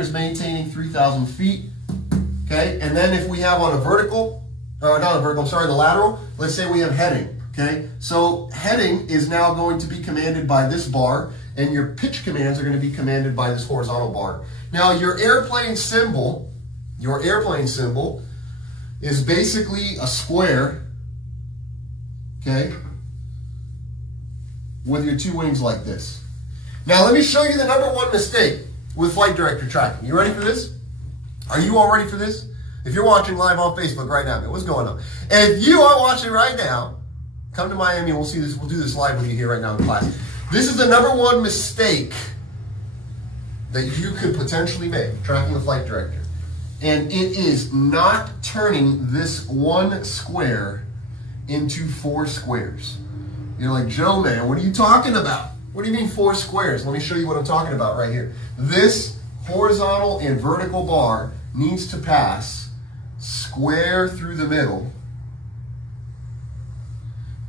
here is maintaining 3,000 feet. Okay, and then if we have on a vertical, or not a vertical, I'm sorry, the lateral, let's say we have heading. Okay, so heading is now going to be commanded by this bar, and your pitch commands are going to be commanded by this horizontal bar. Now your airplane symbol is basically a square, okay, with your two wings like this. Now let me show you the #1 mistake with flight director tracking. You ready for this? Are you all ready for this? If you're watching live on Facebook right now, man, what's going on? And if you are watching right now, come to Miami and we'll see this. We'll do this live with you here right now in class. This is the #1 mistake that you could potentially make tracking the flight director. And it is not turning this one square into 4 squares. You're like, Joe, man, what are you talking about? What do you mean 4 squares? Let me show you what I'm talking about right here. This horizontal and vertical bar needs to pass square through the middle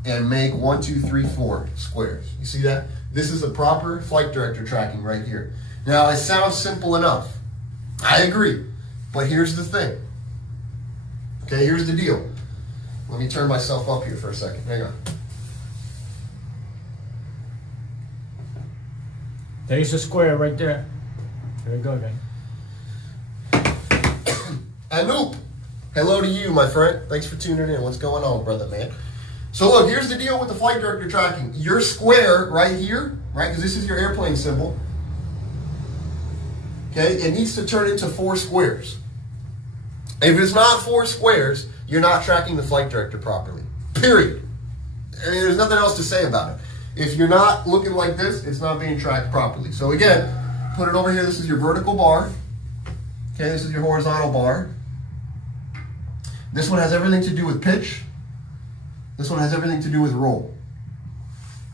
and make 1, 2, 3, 4 squares. You see that? This is a proper flight director tracking right here. Now, it sounds simple enough. I agree. But here's the thing. Okay, here's the deal. Let me turn myself up here for a second. Hang on. There's a square right there. There we go again. Anoop, hello to you, my friend. Thanks for tuning in. What's going on, brother, man? So look, here's the deal with the flight director tracking. Your square right here, right, because this is your airplane symbol, okay, it needs to turn into 4 squares. If it's not 4 squares, you're not tracking the flight director properly, period. I mean, there's nothing else to say about it. If you're not looking like this, it's not being tracked properly. So again, put it over here. This is your vertical bar. Okay, this is your horizontal bar. This one has everything to do with pitch. This one has everything to do with roll.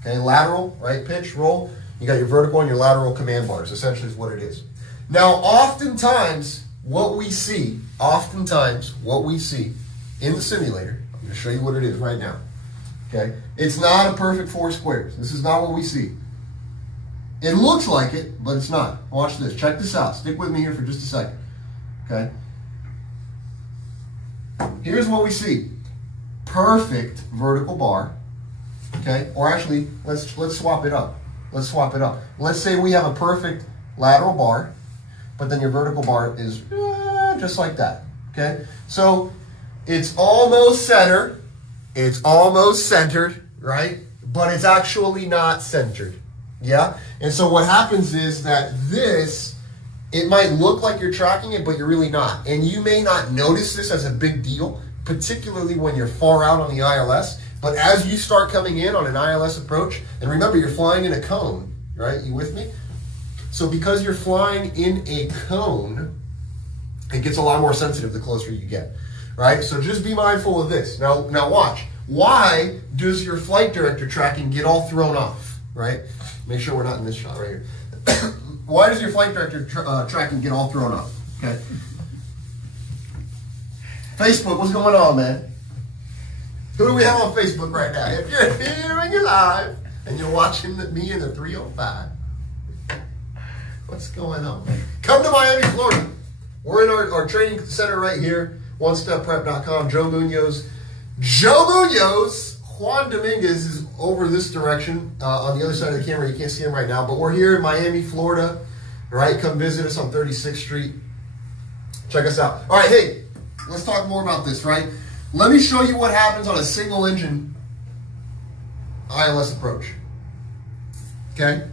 Okay, lateral, right, pitch, roll. You got your vertical and your lateral command bars, essentially is what it is. Now, oftentimes, what we see in the simulator, I'm going to show you what it is right now. Okay, it's not a perfect 4 squares. This is not what we see. It looks like it, but it's not. Watch this. Check this out. Stick with me here for just a second. Okay. Here's what we see. Perfect vertical bar. Okay. Or actually, let's swap it up. Let's swap it up. Let's say we have a perfect lateral bar, but then your vertical bar is just like that. Okay. So it's almost center. It's almost centered, right? But it's actually not centered. Yeah? And so what happens is that this, it might look like you're tracking it, but you're really not. And you may not notice this as a big deal, particularly when you're far out on the ILS. But as you start coming in on an ILS approach, and remember, you're flying in a cone, right? You with me? So because you're flying in a cone, it gets a lot more sensitive the closer you get. Right? So just be mindful of this. Now watch. Why does your flight director tracking get all thrown off? Right? Make sure we're not in this shot right here. Why does your flight director tracking get all thrown off? Okay. Facebook, what's going on, man? Who do we have on Facebook right now? If you're here and you're live and you're watching me in the 305, what's going on, man? Come to Miami, Florida. We're in our training center right here. OneStepPrep.com. Joe Munoz. Juan Dominguez is over this direction on the other side of the camera. You can't see him right now, but we're here in Miami, Florida. All right, come visit us on 36th Street. Check us out. All right, hey, let's talk more about this, right? Let me show you what happens on a single engine ILS approach. Okay?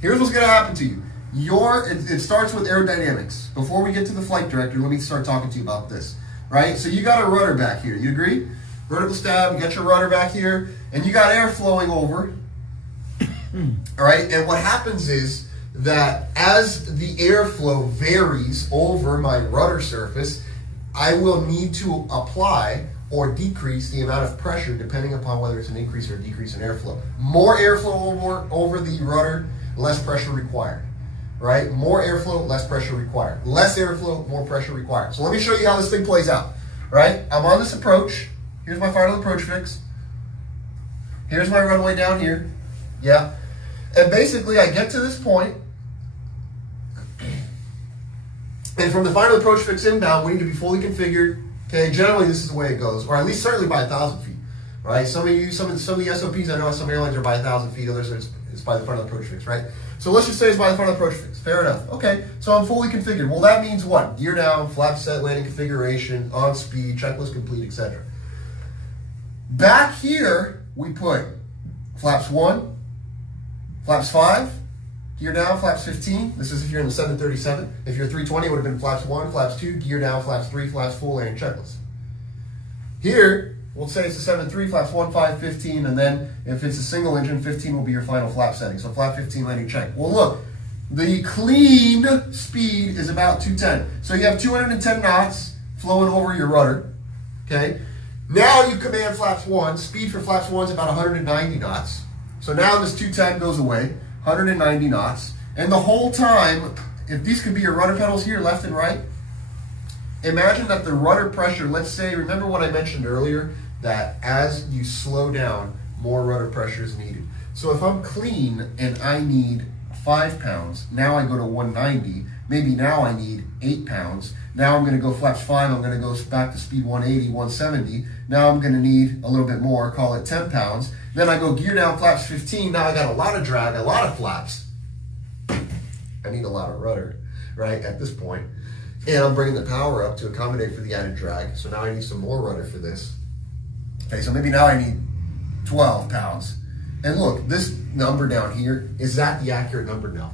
Here's what's going to happen to you. It starts with aerodynamics. Before we get to the flight director, let me start talking to you about this. Right? So you got a rudder back here. You agree? Vertical stab, you got your rudder back here, and you got air flowing over. All right? And what happens is that as the airflow varies over my rudder surface, I will need to apply or decrease the amount of pressure depending upon whether it's an increase or a decrease in airflow. More airflow over the rudder, less pressure required. Right? More airflow, less pressure required. Less airflow, more pressure required. So let me show you how this thing plays out. Right? I'm on this approach. Here's my final approach fix. Here's my runway down here. Yeah. And basically I get to this point And from the final approach fix inbound, we need to be fully configured. Okay, generally this is the way it goes, or at least certainly by 1,000 feet. Right? Some of the SOPs I know some airlines are by 1,000 feet, others it's by the front approach fix, right? So let's just say it's by the front approach fix. Fair enough. Okay, so I'm fully configured. Well, that means what? Gear down, flap set, landing configuration, on speed, checklist complete, etc. Back here, we put flaps 1, flaps 5, gear down, flaps 15. This is if you're in the 737. If you're 320, it would have been flaps 1, flaps 2, gear down, flaps 3, flaps full, landing checklist. Here, we'll say it's a 7.3, flaps 1, 5, 15, and then if it's a single engine, 15 will be your final flap setting. So flap 15 landing check. Well, look, the clean speed is about 210. So you have 210 knots flowing over your rudder, okay? Now you command flaps 1. Speed for flaps 1 is about 190 knots. So now this 210 goes away, 190 knots. And the whole time, if these could be your rudder pedals here, left and right, imagine that the rudder pressure, let's say, remember what I mentioned earlier, that as you slow down, more rudder pressure is needed. So if I'm clean and I need 5 pounds, now I go to 190, maybe now I need 8 pounds. Now I'm going to go flaps 5, I'm going to go back to speed 180, 170. Now I'm going to need a little bit more, call it 10 pounds. Then I go gear down flaps 15, now I got a lot of drag, a lot of flaps. I need a lot of rudder, right, at this point. And I'm bringing the power up to accommodate for the added drag. So now I need some more rudder for this. Okay, so maybe now I need 12 pounds. And look, this number down here, is that the accurate number? No.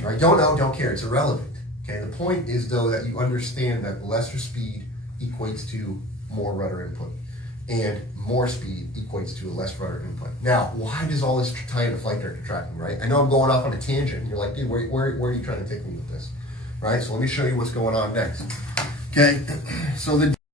All right, don't know, don't care, it's irrelevant. Okay, the point is though that you understand that lesser speed equates to more rudder input. And more speed equates to a less rudder input. Now, why does all this tie into flight director tracking, right? I know I'm going off on a tangent, and you're like, dude, where are you trying to take me with this? Right, so let me show you what's going on next. Okay, so the